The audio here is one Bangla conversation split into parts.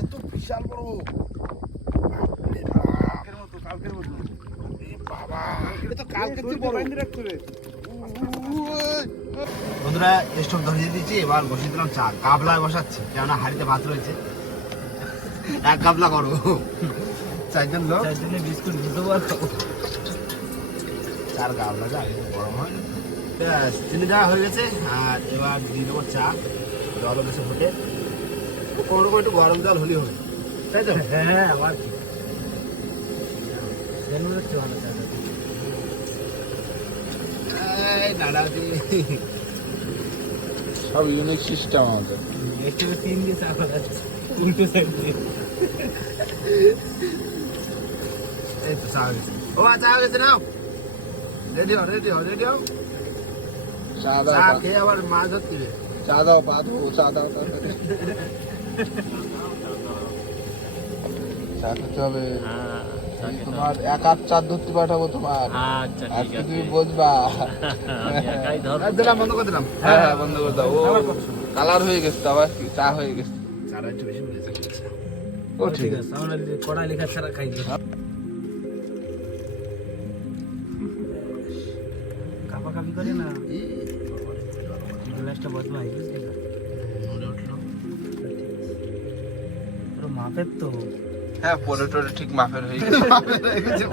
এ তো বিশাল বড় কালকের মতো বাবা, এটা তো কালকে তুই বড় রাখতে হবে। বন্ধুরা স্টোভ ধরিয়ে দিয়েছি, এবার বসিয়ে দিলাম চা। গাবলায় বসাচ্ছি, কেননা হাঁড়িতে ভাত রয়েছে। এক গাবলা করো, চারজন লোক, চারজনে বিস্কুট দিতে পারো। চার গাবলা যা গরম হয়। চিনি দেওয়া হয়ে গেছে, আর এবার দিয়ে দেবো চা। জলও গেছে ফুটে, কোনো রকম একটু গরম জল হলেই হবে, তাই তো? হ্যাঁ, আবার কি ভালো চা সব ইউনিক সিস্টেম আমাদের। তিন দিয়ে চা করা যাচ্ছে উল্টো সাইড দিয়ে। এই তো চা হয়েছে। ও চা হয়েছে, নাও রেডি হও, রেডি হও, রেডি হও। চা খেয়ে আবার মাছ ধরতে হবে। চা দাও, পা ধো, চা দাও, চা খেতে হবে। তোমার এক হাত চা ধরতে পাঠাবো তোমার। আচ্ছা, আজকে তুমি বুঝবা। দিলাম, বন্ধ করে দিলাম। হ্যাঁ, বন্ধ করে দাও। ও কালার হয়ে গেছে, আবার কি চা হয়ে গেছে। চাটা একটু বেশি হয়ে গেছে। ও ঠিক আছে, আমরা পড়া লেখা ছাড়া খাই না। কাপা কাপি করে না, গ্লাসটা বদমাই বুঝলি না। মাপের তো, হ্যাঁ, পোলেটোটা ঠিক মাপের হয়ে গেছে।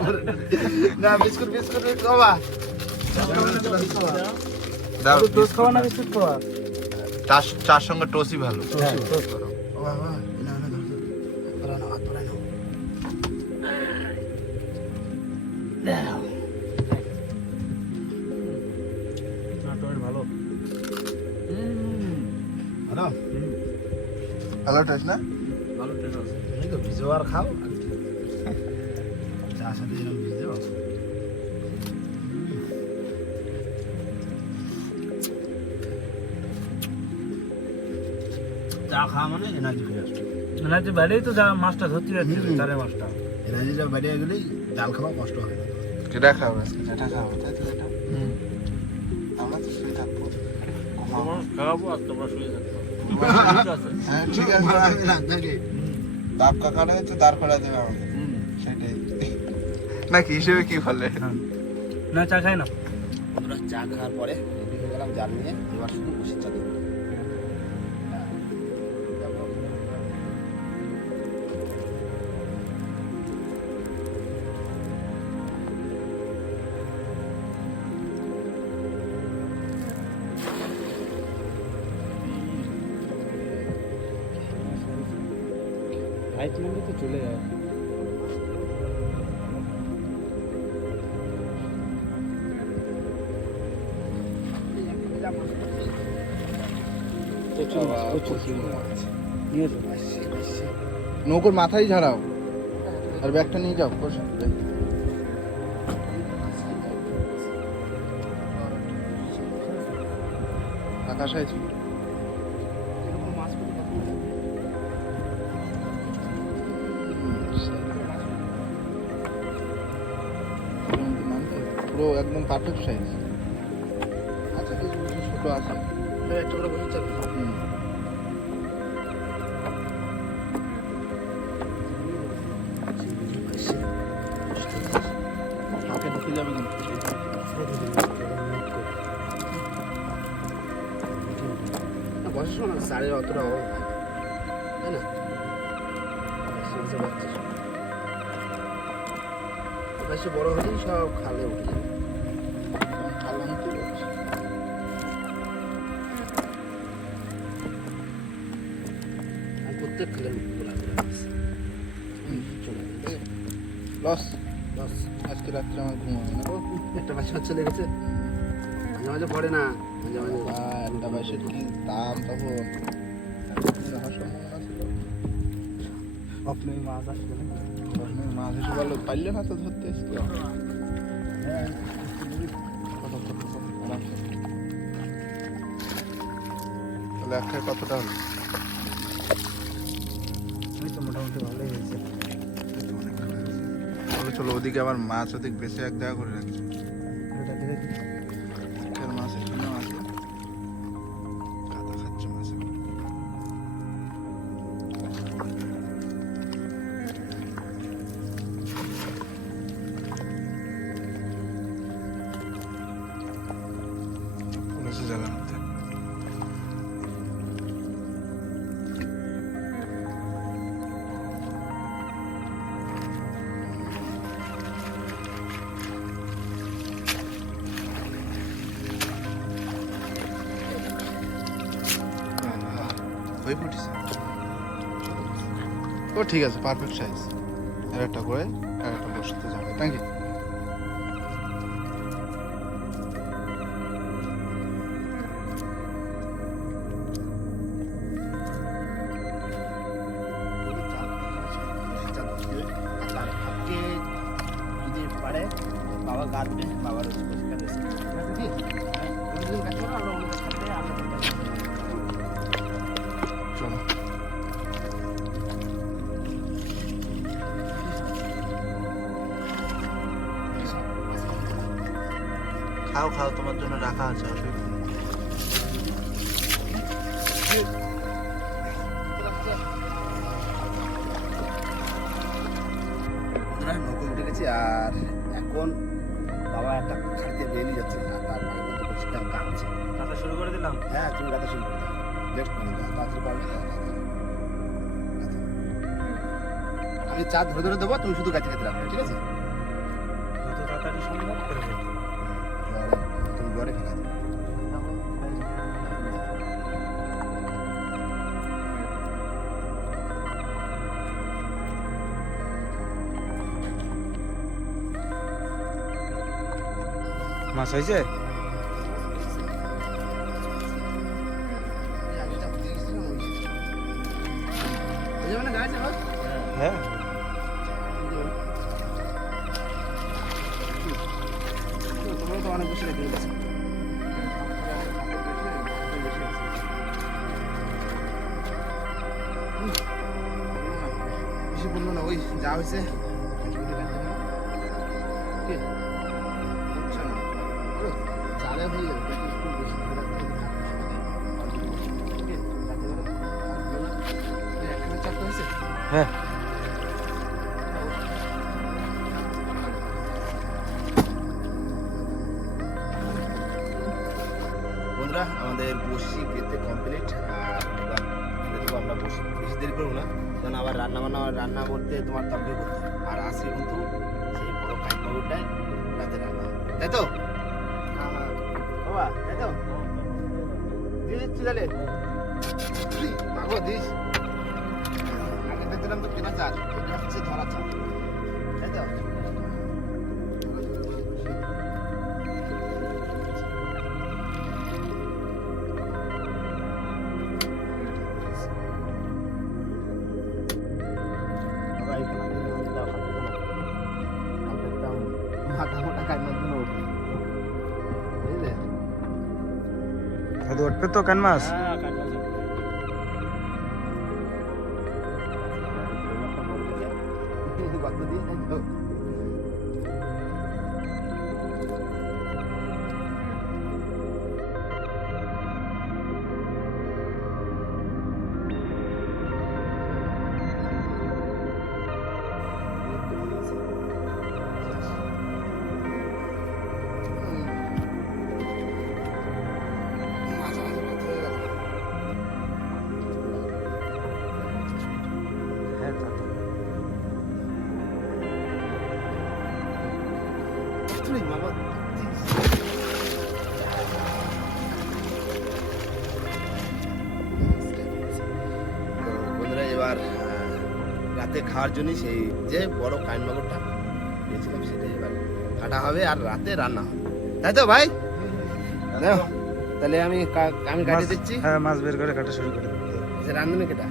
না, বিস্কুট বিস্কুট খাওয়া দাও, টোস্ট খাওয়া না বিস্কুট খাওয়া? চার সঙ্গে টোস্টই ভালো। টোস্ট করো। ও বাবা, না না না, তোরা না, তোরা না। দাও। না, তোর ভালো। ভালো? ভালো টেস্ট না? ভালো টেস্ট আছে। এই তো ভিজো আর খাও। চার সাথে এরকম ভিজো। চা খাওয়া মানে এনার্জি ফিরে আসবে। এনার্জি বেড়েই তো যা মাছটা ধরতে যাচ্ছে, চারে মাছটা। এনার্জিটা বেড়ে গেলেই ডাল খাওয়া কষ্ট হয় না। কেটা খাবো আজকে? যেটা খাবো, তাই তো? এটা আমরা তো শুয়ে থাকবো, খাওয়াবো আর তোমরা শুয়ে থাকবো। হ্যাঁ, ঠিক আছে, আমি রাখতে দাপ কাকাটা হচ্ছে দাঁড় করা দেবে আমাকে। সেটাই নাকি হিসেবে কি বলে? না, চা খাই না। আমরা চা খাওয়ার পরে রেডি হয়ে গেলাম জাল নিয়ে। এবার শুধু বসে চা দেবো। তো চলে যায়। নৌকোর মাথায় ঝাড়াও আর ব্যাগটা নিয়ে যাও। আকাশ আছে পুরো একদম পারফেক্ট সাইজ। আচ্ছা, কিছু কিছু ছোট আছে, একটা করে বসে চাল। হাতে ঢুকে যাবে কিন্তু বসে শোনা সাড়ে অতটা অভাব হয়, তাই না? বেশি বড় হলেই সব খালে উঠে যাবে। প্রত্যেক খালে লস লস। আজকে রাত্রে আমার ঘুম হবে না। একটা বাসা চলে গেছে, মাঝে মাঝে পড়ে না, মাঝে মাঝে। একটা বাসের কি দাম তখন, আপনি মাছ আসবে না, মাছ এসে বললো পারলে না তো ধরতে এসছে। তাহলে একটাই কতটা হলো? মোটামুটি ভালোই হয়েছে। চলো চলো, ওদিকে আবার মাছ ওদিক বেশি এক জায়গা করে রাখি। মাছ এখানে আছে, কাদা খাচ্ছে মাছ। ও ঠিক আছে, পারফেক্ট সাইজ। আর একটা করে আর একটা বসাতে যাবে। Thank you. যদি পারে বাবা গা দিবে, বাবার পরিষ্কার রয়েছে। চলো খাও খাও, তোমার জন্য রাখা আছে, অসুবিধা নেই। নৌকো উঠে গেছি আর এখন বাবা একটা খাড়িতে বেয়ে নিয়ে যাচ্ছে, আর তার বাড়ির মধ্যে পরিষ্কার কাটছে। কাটা শুরু করে দিলাম? হ্যাঁ, তুমি কাটা শুরু করে দাও, লেট করে দাও, তাড়াতাড়ি পারবে। আমি চা ধরে ধরে দেবো, তুমি শুধু গাছে গাছে রাখবে, ঠিক আছে? যত তাড়াতাড়ি সম্ভব করে দেবো। তুমি ঘরে ফেলা দেবে। মাছ হয়েছে? হ্যাঁ, তোমরা তো অনেক বেশি রেখে গেছো। বেশি বললো না, ওই যা হয়েছে চালে হয়ে যাবে। হ্যাঁ, বন্ধুরা আমাদের বসি পেতে কমপ্লিট। আমরা বসি বেশি দেরি করবো না, কারণ আবার রান্না করতে তোমার তরকারি করতে হবে। আর আজকে কিন্তু সেই বড় কাঠমাগুরটাই রাতে রান্না, তাই তো বাবা? তাই তো দিয়ে দিচ্ছি তাহলে। মাগো দিস, আগে দিলাম তো কেনা চাল, এটা হচ্ছে ধরা চাল, তাই তো? ಅದು ಒಟ್ಪೆತ್ತೋ ಕನ್ಮಾಸ್ বন্ধুরা এবার রাতে খাওয়ার জন্য সেই যে বড় কাইন মাগুরটা পেয়েছিলাম সেটাই এবার কাটা হবে আর রাতে রান্না হবে, তাই তো ভাই? তাহলে আমি কাটিয়ে দিচ্ছি। হ্যাঁ, মাছ বের করে কাটা শুরু করে রান্ধুনি কেটা?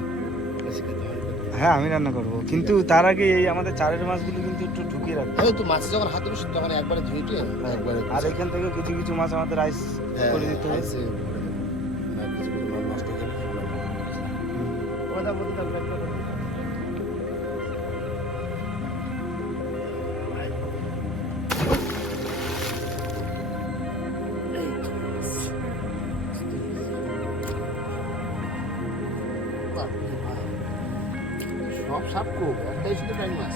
হ্যাঁ, আমি রান্না করবো, কিন্তু তার আগে এই আমাদের চারের মাছগুলো কিন্তু একটু ঢুকিয়ে রাখবো। তো মাছ যখন হাতে বসে তখন একবারে ধুয়ে টুয়ে একবারে, আর এখান থেকে কিছু কিছু মাছ আমাদের আইস করে দিতে হবে। নষ্ট করে কথা বলতে থাকবে। সব সাপ খুব একটাই শুধু টাইম মাছ।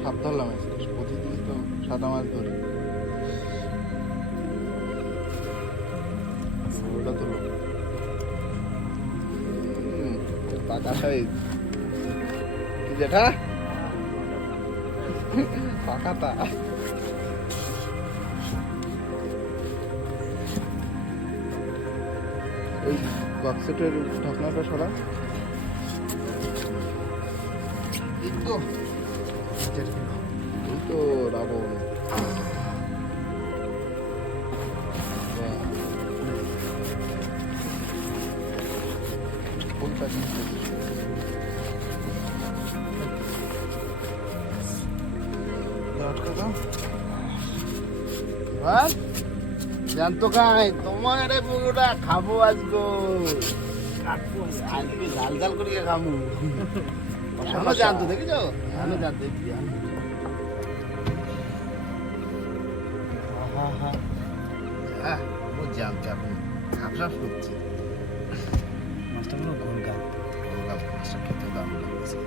সাপ ধরলাম প্রতিদিন তো সাদা মাছ ধরি, ওটা তো পাকা সাইজ যেটা পাকাটা। এই বক্সেটের ঢাকনাটা সরা। এই তো রাবণ। কোনটা জানতো কাই তোমার পুরোটা খাবো আজকে, আজকে ঝাল ঝাল করিয়ে খাবো। এখনো জানতো দেখেছো, এখনো জানতো জানতো এখন খাপসাপ করছে। মাছটা পুরো গোল গাল। মাছটা খেতে দাম লাগছে।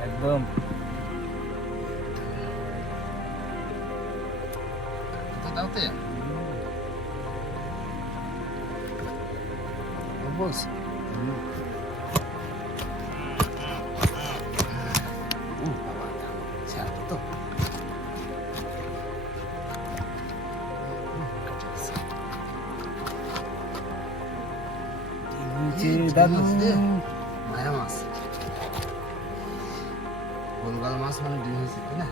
একদম মায়া মাছ, গোলগাল মাছ মানে ডিম হয়েছে তাই না?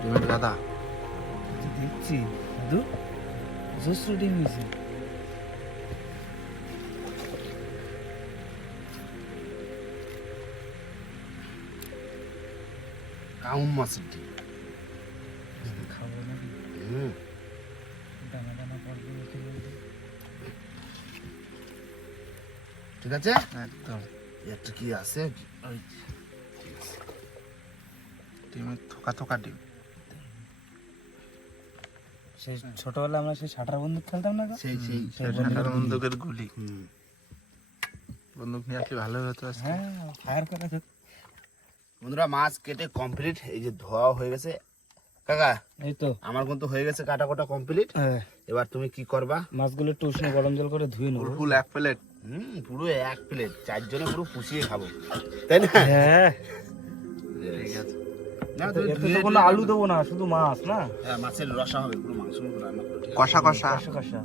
ডিমের গাদা দেখছি দাদু, জোস ডিম হয়েছে। কাউন মাছের ডিম খাবো নাকি? দানা দানা পড়বে। ঠিক আছে, একদম একটা কি আছে ডিমের থোকা থোকা ডিম। সেই ছোটবেলা আমরা সেই শাটার বন্দুক খেলতাম না, সেই সেই শাটার বন্দুকের গুলি। বন্দুক নিয়ে আসলে ভালো হতো। হ্যাঁ, ফায়ার করা যেত। বন্ধুরা মাছ কেটে কমপ্লিট, এই যে ধোয়া হয়ে গেছে কাকা। এই তো আমার কিন্তু হয়ে গেছে কাটা কোটা কমপ্লিট। এবার তুমি কি করবা? মাছগুলো একটু উষ্ণ গরম জল করে ধুয়ে নেবো। ফুল এক প্লেট, পুরো এক প্লেট, চারজনে পুরো পুষিয়ে খাবো, তাই না? হ্যাঁ ঠিক আছে। কোনো আলু দেবো না, শুধু মাছ না? হ্যাঁ, মাছের রসা হবে, পুরো মাংস রান্না করে কষা কষা কষা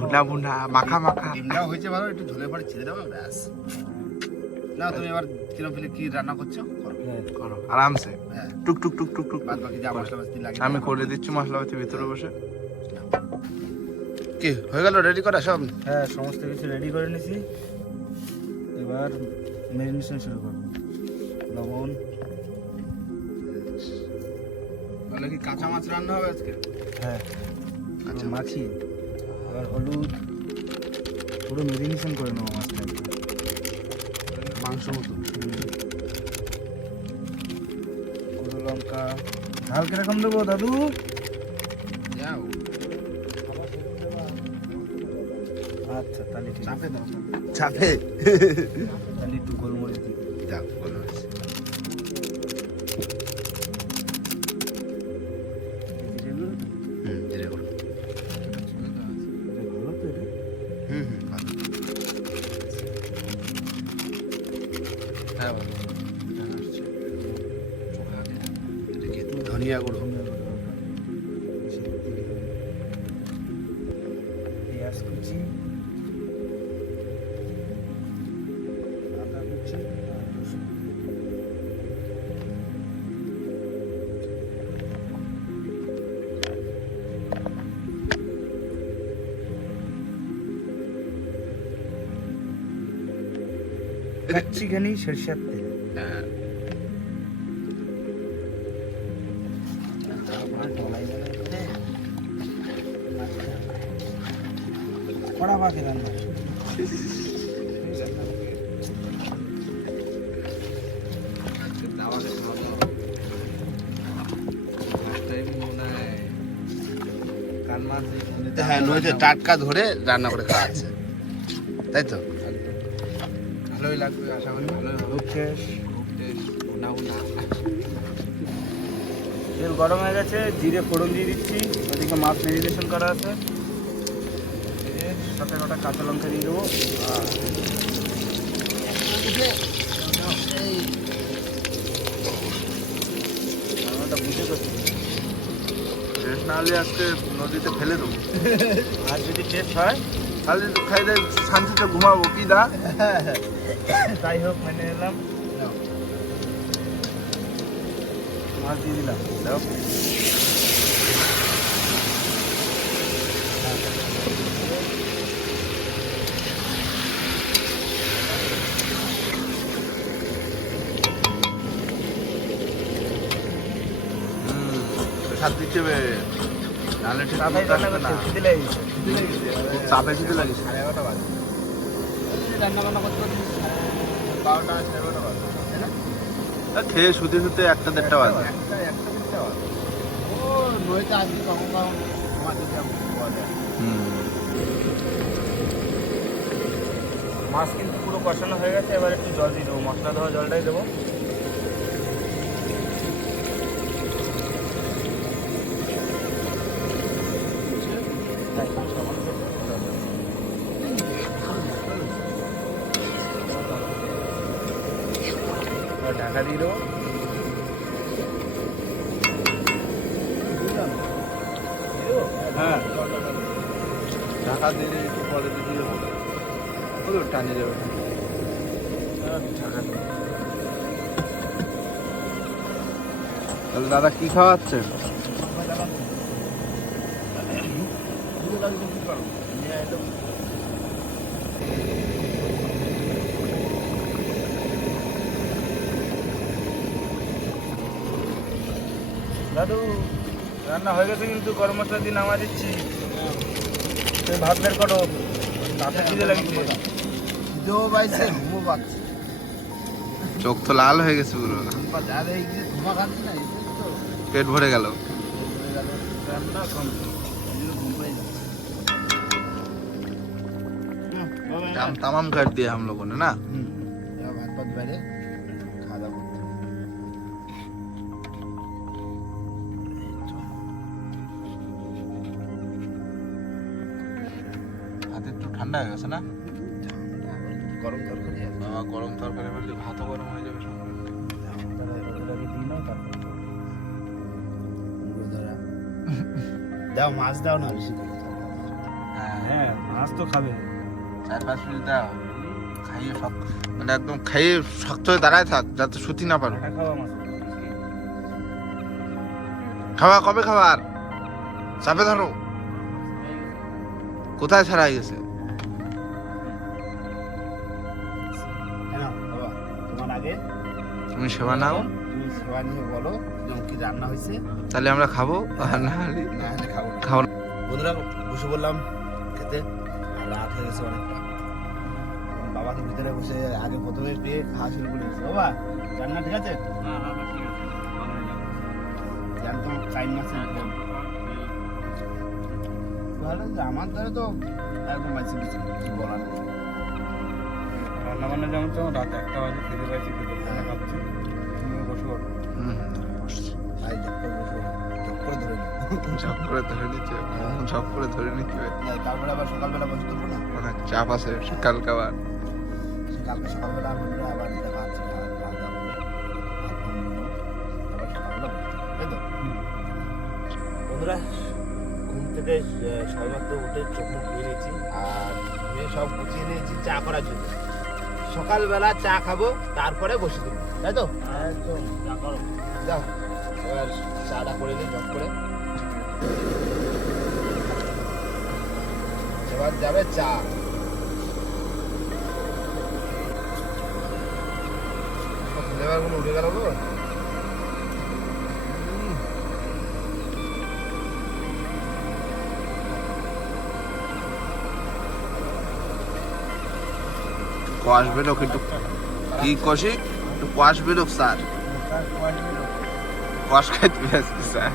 ভুনা ভুনা মাখা মাখা। ডিমটাও হয়েছে ভালো, একটু ঝোলে পরে ছেড়ে দেবো ব্যাস। না তুমি এবার কিরম ফেলে কি রান্না করছো করো আরামসে। হ্যাঁ, টুক টুক টুক টুক টুক বাদ বাকি যা মশলাপাতি লাগে আমি করে দিচ্ছি, মশলাপাতি ভিতরে বসে। কি হয়ে গেল রেডি করা সব? হ্যাঁ, সমস্ত কিছু রেডি করে নিয়েছি। এবার ম্যারিনেশন শুরু করবো। লবণ, তাহলে কি কাঁচা মাছ রান্না হবে আজকে? হ্যাঁ কাঁচা মাছি। এবার হলুদ, পুরো ম্যারিনেশন করে নেবো মাছটা, মাংস মতো। গুঁড়ো লঙ্কা। ঝাল কিরকম দেবো দাদু? যাও আচ্ছা তাহলে ঠিক চাপে আছে। দাও, চাপে তাহলে একটু গোলমরিচ দিই। দাও গোলমরিচ। জিরে গুঁড়ো। ভালো তো এটা। ভালো। হ্যাঁ ভালো। ধনিয়া গুঁড়ো, পেঁয়াজ কুচি, আদা কুচি আর রসুন। একটুখানি সরষের তেল। হ্যাঁ কড়া পাখি রান্না। হ্যাঁ, নদীতে টাটকা ধরে রান্না করে খাওয়া আছে, তাই তো? ভালোই লাগবে, আশা করি ভালোই হবে। তেল গরম হয়ে গেছে, জিরে ফোড়ন দিয়ে দিচ্ছি। ওদিকে মাছ ম্যারিনেশন করা আছে। সাথে কটা কাঁচা লঙ্কা দিয়ে দেবো। বুঝে করছি টেস্ট না হলে আজকে নদীতে ফেলে দেবো। আর যদি টেস্ট হয় তাহলে তো খাই দেয় শান্তিতে ঘুমাবো কি দা। তাই হোক মেনে নিলাম। মাছ দিয়ে দিলাম। দাও। স্বাদ দিচ্ছে বে। নাহলে ঠিক তাড়াতাড়ি রান্না করতে খিদে লেগে গেছে। খুব চাপে খিদে লাগিস। সাড়ে 11টা বাজে রান্না বান্না করতে করতে 12টা 11টা বাজে তাই না? খেয়ে শুতে শুতে 1টা 1:30টা বাজে। একটা দেড়টা বাজে। ও নইতে আসবি কখন কখন তোমার যদি পাওয়া যায়। মাছ কিন্তু পুরো কষানো হয়ে গেছে। এবার একটু জল দিয়ে দেবো, মশলা দেওয়া জলটাই দেবো। ঢাকা দিয়ে দেবো। হ্যাঁ ঢাকা দিয়ে একটু পরে দিয়ে দিলে ভালো। পুরো টানে যাবে। ঢাকা দেবো। তাহলে দাদা কি খাওয়াচ্ছেন? দাদু রান্না হয়ে গেছে কিন্তু গরম মশলা দিয়ে নামা দিচ্ছি। তুমি ভাত বের করো, তাতে খিদে লাগিয়েছে। খিদেও পাইছে ঘুমও পাচ্ছে। চোখ তো লাল হয়ে গেছে পুরো। যা দেখি যে ধোঁয়া খাচ্ছি না এতে তো পেট ভরে গেল। রান্না কম। ঘুম পেয়ে যাচ্ছে। तमाम कर दिया हम लोगों ने ना। ভাত ভাত বাইরে খাওয়া দাওয়া করতে ভাত একটু ঠান্ডা হয়ে গেছে না? গরম তরকারি আছে। বাবা গরম তরকারি বললে ভাতও গরম হয়ে যাবে সঙ্গে। দাও মাছ দাও না বেশি করে। হ্যাঁ মাছ তো খাবে। 4-5 পিস দাও। খাইয়ে সব মানে একদম খাইয়ে শক্ত হয়ে দাঁড়ায় থাক যাতে সুতি না পারো। এটা খাওয়া মাছ। খাওয়া কবে খাবার? চাপে ধরো। কোথায় ছাড়া হয়ে গেছে? হ্যাঁ বাবা তোমার আগে তুমি সেবা নাও, তুমি সেবা নিয়ে বলো যেমন কি রান্না হয়েছে। তাহলে আমরা খাবো আর না হলে না হলে খাবো না। খাও না। বন্ধুরা বসে বললাম খেতে আর রাত হয়ে গেছে অনেকটা। বাবা তো ভিতরে বসে আগে প্রথমে পেয়ে খাওয়া শুরু করে দিয়েছে। বাবা রান্না ঠিক আছে? জানতাম টাইম মাসে ভালো যে আমার দ্বারা তো একদম বাঁচি কিছু বলার নেই। রান্না বান্না যেমন তেমন রাত 1টা বাজে খেতে পাইছি, খেতে খানা খাচ্ছি। তুমি বসে পড়ো। ভাই ঝপ করে বসে ঝপ করে ধরে নিই। ঝপ করে ধরে নিতে হবে। ঝপ করে ধরে নিতে হবে। তারপরে আবার সকালবেলা বসে থাকবো না। অনেক চাপ আছে সকাল খাবার। কালকে সকালবেলা বন্ধুরা আবার দেখা আছে আবার সকালবেলা তাই তো বন্ধুরা ঘুম থেকে সবেমাত্র উঠে চোখ মুখ ধুয়ে নিয়েছি আর ধুয়ে সব গুছিয়ে নিয়েছি চা করার জন্য। সকালবেলা চা খাবো তারপরে বসে দেবো তাই তো? একদম যা করো। যাও এবার চাটা করে নিই জব করে। এবার যাবে চা। ফ্লেভার গুলো উঠে গেল গো। কোয়াশ বেরোক একটু কি কষি একটু কোয়াশ বেরোক স্যার। কোয়াশ খাইতে ব্যস্ত স্যার।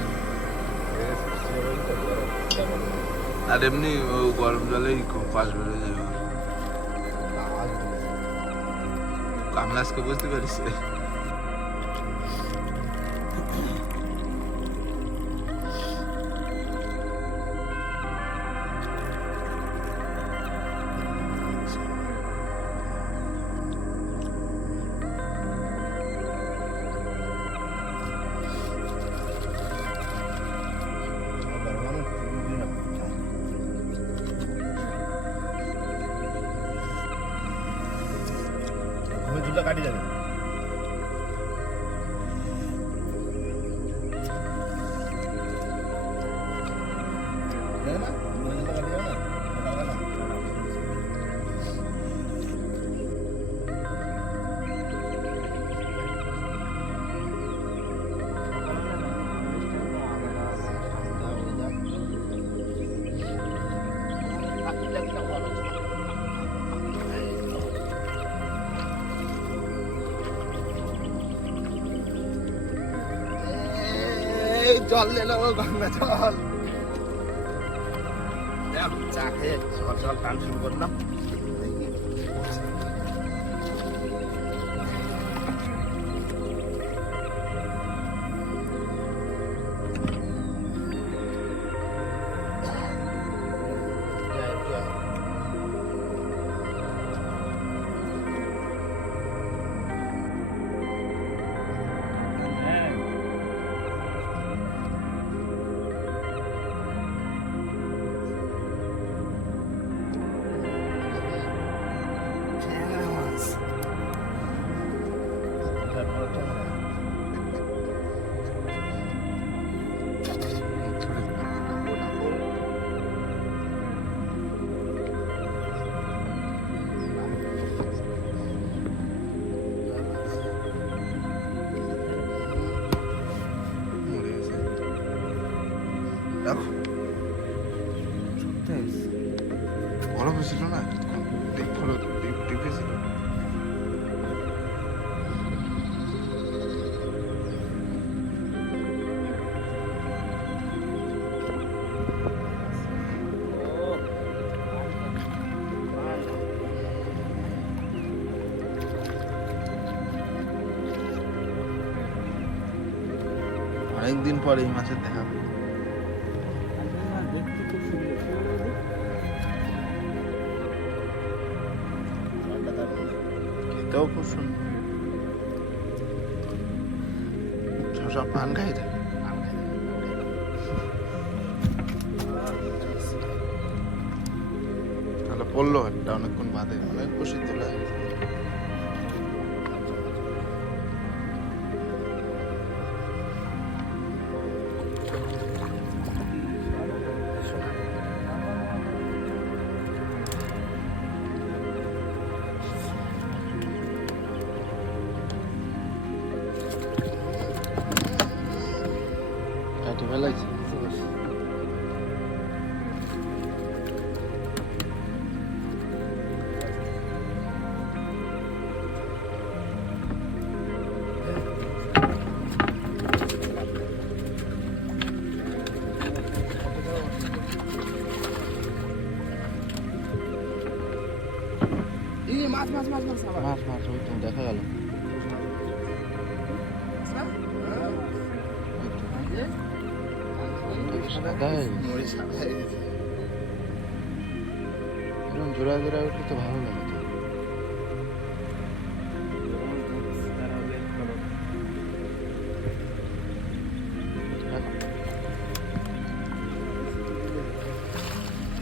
আর এমনি ও গরম জলেই কোয়াশ বেরো যাবে। আমরা আজকে বুঝতে পারিস। দুটো কাটি যাবে। না দুটো কাটি যাবে না জল এলো গঙ্গা জল চা খেয়ে সকাল সকাল টান শুরু করলাম। গরম হয়েছিল না টিপেছিল। অনেকদিন পর এই মাছের দেখা পেলাম। খেতেও খুব সুন্দর, সব পান খাই থাকে। তাহলে পড়লো একটা অনেকক্ষণ বাদে, অনেক খুশি তোলা হয়েছে। ফেলাইছি মাছ মাছ মাছ মাছ মাছ মাছ ওই তো দেখা গেল। এরকম জোড়া জোড়া উঠলে তো ভালো লাগে।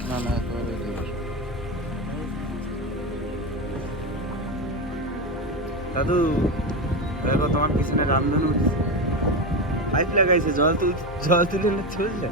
না না একেবারে দাদু দেখো তোমার পিছনে রামধনু পাইপ লাগাইছে, জল তুলে চলছে।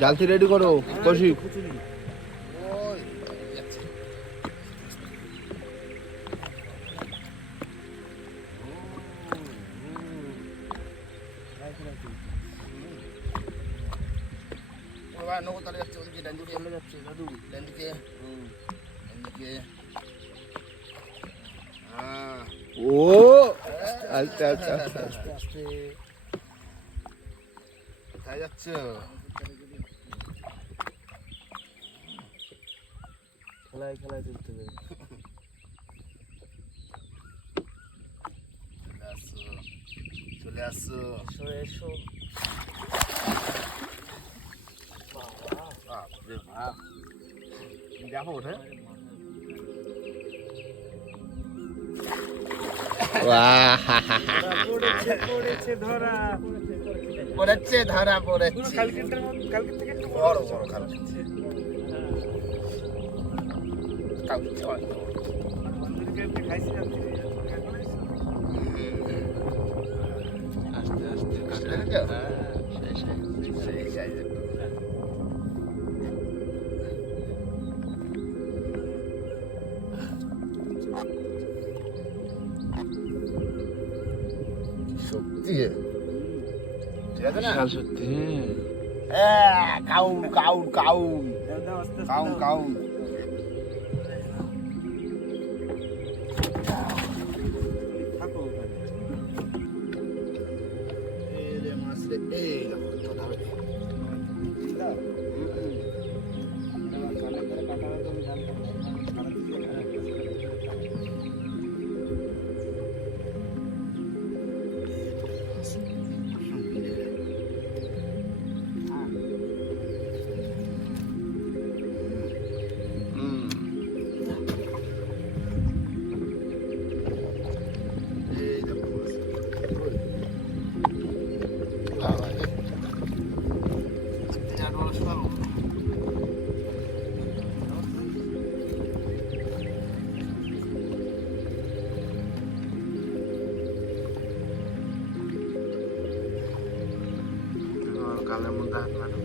জালতি রেডি করো কৌশিক। নৌকালে যাচ্ছে ওদিকে ডান দিকে যাচ্ছে দাদু, ডান দিকে ডান দিকে। ও আচ্ছা আচ্ছা আস্তে আস্তে কোথায় যাচ্ছ? খেলায় খেলায় চলতে হবে। এসো এসো এসো বাপরে বাপ দেখো ওঠে পড়েছে ধরা পড়েছে ধরা পড়েছে কালকের থেকে একটু বড় বড় কালকে খাইছি আস্তে আস্তে সেই সাইজ সত্যি ঠিক আছে না সত্যি কাউন কাউন কাউন কাউন কাউন থাকো এই রে মাছ রে এই দেখো দাদা কালের মধ্যে হাত মারো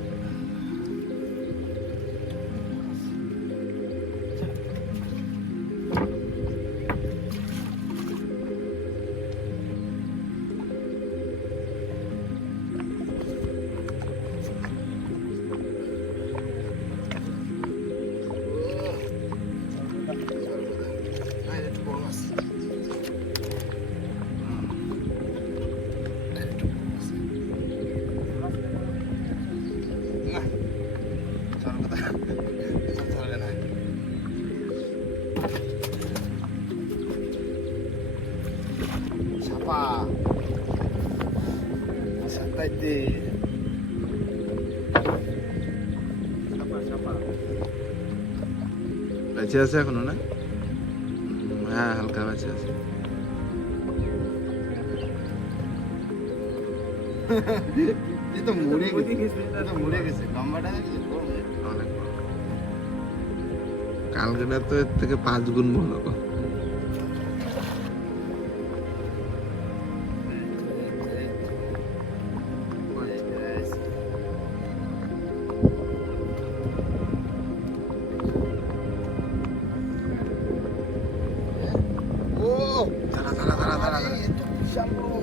ছাপা সাতাইতে বেঁচে আছে এখনো না হ্যাঁ হালকা বেঁচে আছে এ তো মরে গেছে মরে গেছে লম্বাটা দেখেছিস অনেক বড়। কালকেটা তো এর থেকে 5 গুণ বড় ও দাঁড়া দাঁড়া দাঁড়া দাঁড়া দাঁড়া বিশাল বড়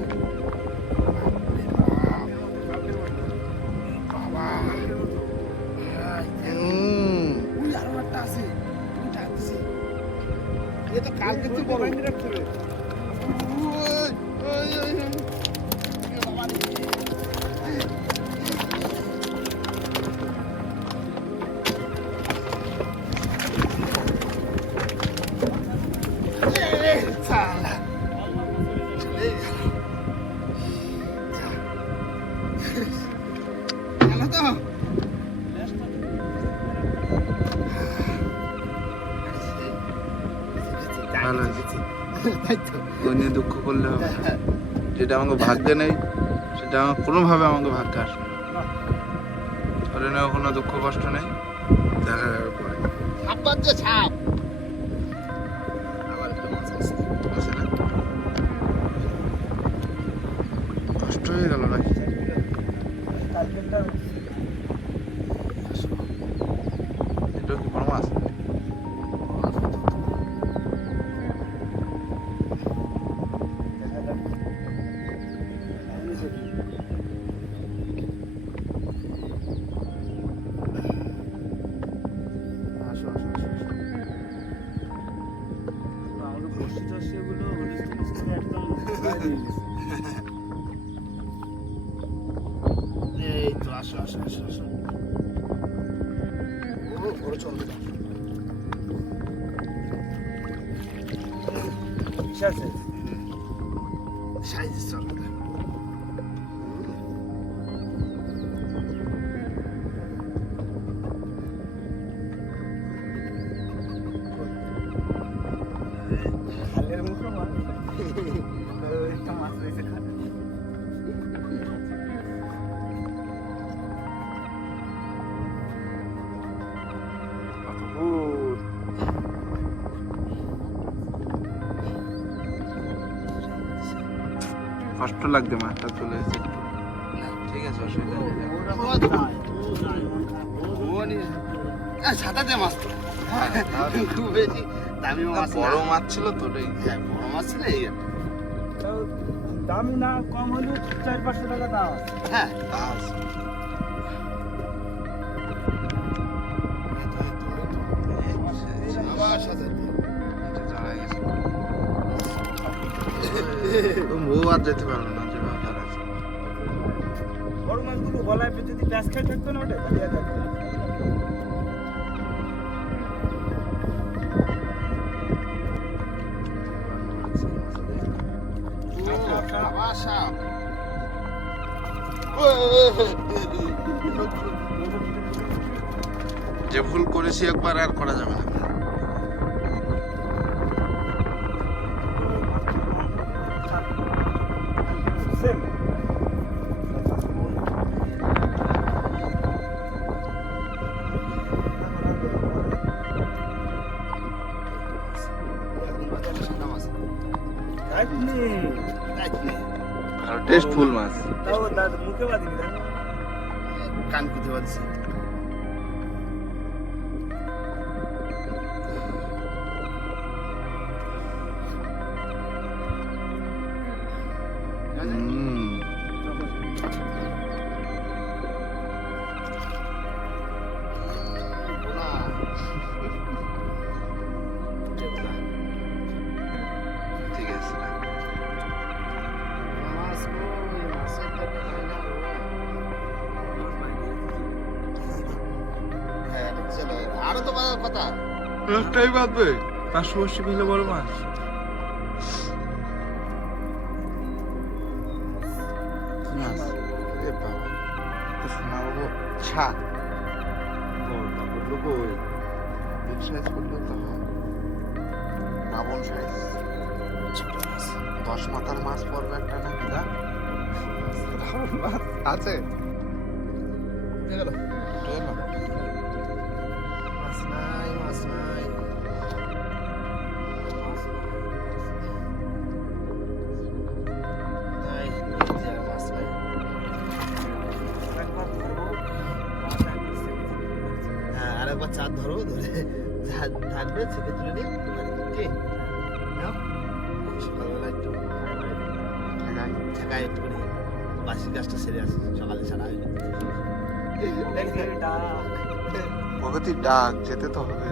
বাবা ওই আরো একটা আছে ওই টানছে এ তো কালকে তো বড় রাখতে হবে ওই ওই ওই এ বাবা রে সালা চলে গেল তো ভালো হয়েছে তাই তো ওই নিয়ে দুঃখ করলে হবে না। যেটা আমাকে ভাগ্যে নেই সেটা আমার কোনোভাবে আমাকে ভাগ্যে আসবে না ওটা নিয়ে কোনো দুঃখ কষ্ট নেই দেখা যাবে পরে সাপ বাজছে সাপ আবার একটা মাছ আছে আছে না কষ্ট হয়ে গেল নাকি কালকেরটা এটা কি বড় মাছ আসো আসো আসো আমাকে বসি টসি এগুলো হলিস একদম বাইরে গেছে এই তো আসো আসো আসো আসো ও বড় চলবে বিশাল সাইজ সাইজ চলবে কষ্ট লাগবে, মাছটা চলে এসেছে। ঠিক আছে, অসুবিধা নেই। সাঁতাতে মাছ তো খুব বেশি দামি মাছ না। বড় মাছ ছিল তো ওটাই। হ্যাঁ, বড় মাছ ছিল এই আর কি। তাও দামি না, কম হলেও 400-500 টাকা দাম আছে। হ্যাঁ তা আছে। আবার সাথে এটা জড়ায় গেছে। ও আর যেতে পারলো না, যেভাবে দাঁড়াচ্ছে। বড় মাছগুলো গলায় পেয়ে যদি প্যাঁচ খাই থাকতো না ওটা, তাহলে আর থাকতো না। আবার সাপ। যে ভুল করেছি একবার আর করা যাবে না। Same. রাখনি। আর টেস্টফুল মাছ। তাও দাদা মুখে বাঁধিনি, জানো? কান কুতে পারছি। ঠিক আছে। আরো তো কথা একটাই বাঁধবে, 580 ফেলে বড় মাছ। এ বাবা, তো শোনা বাবু ছা বড়টা বললো কই, বিগ সাইজ করলে তো হয়। রাবণ সাইজ 10 মাথার মাছ পড়বে একটা নাকি? দা রাবণ মাছ আছে। গেল এলো। মাছ নাই, মাছ নাই। নাই, এই যে মাছ নাই। একবার ধরবো, মাছ একবার ছেড়ে দিবো। হ্যাঁ, আরেকবার চার ধরো, ধরে থাকবে ছেড়ে তুলে নিই। কি নাও, সকালবেলা একটু ঠেকায় একটু করে বাসি গাছটা সেরে আসি, সকালে ছাড়া হয়নি। এই ডাক। প্রগতির ডাক, যেতে তো হবে।